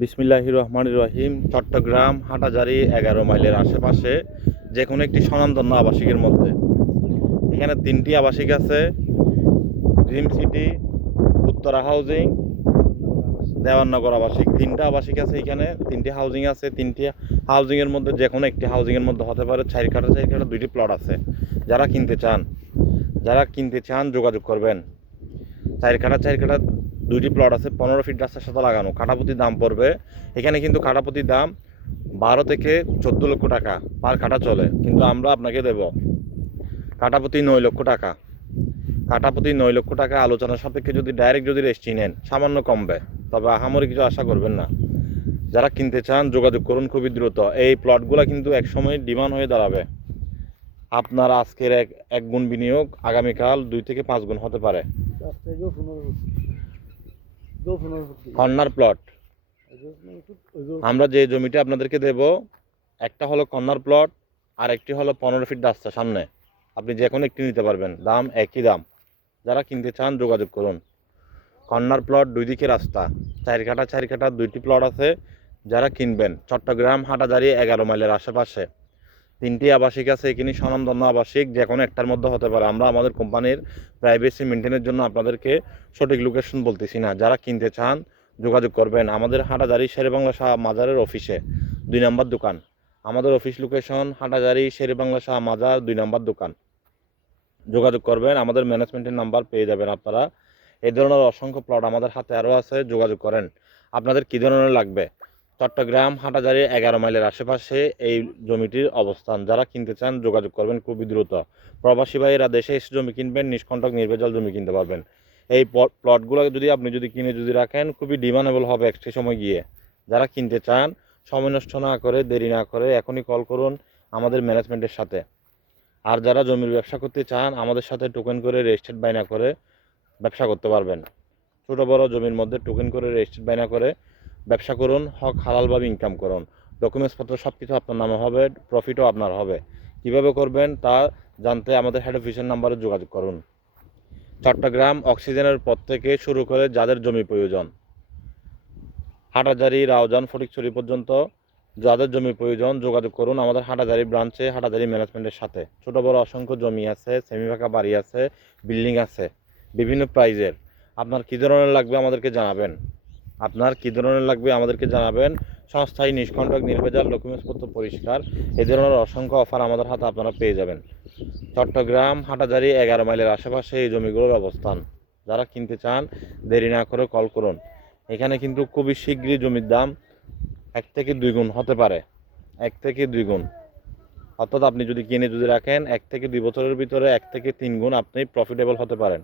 বিসমিল্লাহ রহমান রহিম চট্টগ্রাম হাটাজারি এগারো মাইলের আশেপাশে যে কোনো একটি স্বনামধন্য আবাসিকের মধ্যে। এখানে তিনটি আবাসিক আছে dream city, Uttara housing, Dewannagar আবাসিক। তিনটা আবাসিক আছে এখানে, তিনটি হাউজিং আছে, তিনটি হাউজিংয়ের মধ্যে যে কোনো একটি হাউজিংয়ের মধ্যে হতে পারে, চারি কাটা চারি কাটা দুইটি প্লট আছে। যারা কিনতে চান, যারা কিনতে চান যোগাযোগ করবেন। চার কাটা চার কাটা দুইটি প্লট আছে, পনেরো ফিট রাস্তার সাথে লাগানো। কাটাপতির দাম পড়বে। এখানে কিন্তু কাটাপতির দাম বারো থেকে চোদ্দ লক্ষ টাকা পার কাটা চলে। কিন্তু আমরা আপনাকে দেব কাটাপতি নয় লক্ষ টাকা। কাটাপতি নয় লক্ষ টাকা আলোচনা সাপেক্ষে যদি ডাইরেক্ট যদি রেস্টি নেন, সামান্য কমবে। তবে আহামরি কিছু আশা করবেন না। যারা কিনতে চান, যোগাযোগ করুন, খুবই দ্রুত। এই প্লটগুলো কিন্তু একসময় ডিমান্ড হয়ে দাঁড়াবে। আপনার আজকের এক এক গুণ বিনিয়োগ আগামীকাল দুই থেকে পাঁচ গুণ হতে পারে। কর্নার প্লট আমরা যে জমিটা আপনাদেরকে দেব একটা হলো কর্নার প্লট আর একটি হলো পনেরো ফিট রাস্তা সামনে। আপনি যে কোনো একটি নিতে পারবেন। দাম একই দাম। যারা কিনতে চান যোগাযোগ করুন। কর্নার প্লট দুই দিকে রাস্তা। চারি কাটা চারি কাটা দুইটি প্লট আছে। যারা কিনবেন চট্টগ্রাম হাটাদারি এগারো মাইলের আশেপাশে। তিনটি আবাসিক আছে এখানে স্বনামধন্য আবাসিক যে কোনো একটার মধ্যে হতে পারে। আমরা আমাদের কোম্পানির প্রাইভেসি মেনটেনের জন্য আপনাদেরকে সঠিক লোকেশন বলতেছি না। যারা কিনতে চান, যোগাযোগ করবেন। আমাদের হাটাজারি শেরেবাংলা শাহ মাজারের অফিসে দুই নম্বর দোকান। আমাদের অফিস লোকেশন হাটাজারি শেরেবাংলা শাহ মাজার দুই নম্বর দোকান। যোগাযোগ করবেন, আমাদের ম্যানেজমেন্টের নাম্বার পেয়ে যাবেন আপনারা। এই ধরনের অসংখ্য প্লট আমাদের হাতে আরও আছে, যোগাযোগ করেন। আপনাদের কী ধরনের লাগবে? চট্টগ্রাম হাটাজারি এগারো মাইলের আশেপাশে এই জমিটির অবস্থান। যারা কিনতে চান, যোগাযোগ করবেন খুবই দ্রুত। প্রবাসী ভাইয়েরা দেশে এসে জমি কিনবেন, নিষ্কণ্টক নির্ভেজাল জমি কিনতে পারবেন। এই প্লট- প্লটগুলো যদি আপনি যদি কিনে যদি রাখেন, খুবই ডিমান্ডেবল হবে একটি সময় গিয়ে। যারা কিনতে চান, সময় নষ্ট না করে, দেরি না করে এখনই কল করুন আমাদের ম্যানেজমেন্টের সাথে। আর যারা জমির ব্যবসা করতে চান, আমাদের সাথে টোকেন করে রেজিস্টার্ড বাইনা করে ব্যবসা করতে পারবেন। ছোটো বড় জমির মধ্যে টোকেন করে রেজিস্টার্ড বাইনা করে ব্যবসা করুন, হক হালালভাবে ইনকাম করুন। ডকুমেন্টসপত্র সব কিছু আপনার নামে হবে প্রফিটও আপনার হবে। কীভাবে করবেন তা জানতে আমাদের হেড অফিসের নাম্বারে যোগাযোগ করুন। চট্টগ্রাম অক্সিজেনের পর থেকে শুরু করে যাদের জমি প্রয়োজন। হাটাজারি, রাউজান, ফটিকছড়ি পর্যন্ত যাদের জমি প্রয়োজন যোগাযোগ করুন আমাদের হাটাজারি ব্রাঞ্চে হাটাজারি ম্যানেজমেন্টের সাথে। ছোট, বড়, অসংখ্য জমি আছে সেমি ফাঁকা বাড়ি আছে বিল্ডিং আছে, বিভিন্ন প্রাইজের আপনার কী ধরনের লাগবে আমাদেরকে জানাবেন। আপনার কী ধরনের লাগবে আমাদেরকে জানাবেন। সংস্থায় নিষ্কণ্টক নির্ভেজাল ডকুমেন্টসপত্র পরিষ্কার। এই ধরনের অসংখ্য অফার আমাদের হাতে আপনারা পেয়ে যাবেন। চট্টগ্রাম হাটাজারি এগারো মাইলের আশেপাশে এই জমিগুলোর অবস্থান। যারা কিনতে চান, দেরি না করে কল করুন। এখানে কিন্তু খুবই শীঘ্রই জমির দাম এক থেকে দুই গুণ হতে পারে। এক থেকে দুই গুণ। অর্থাৎ আপনি যদি কিনে যদি রাখেন, এক থেকে দুই বছরের ভিতরে এক থেকে তিন গুণ আপনি প্রফিটেবল হতে পারেন।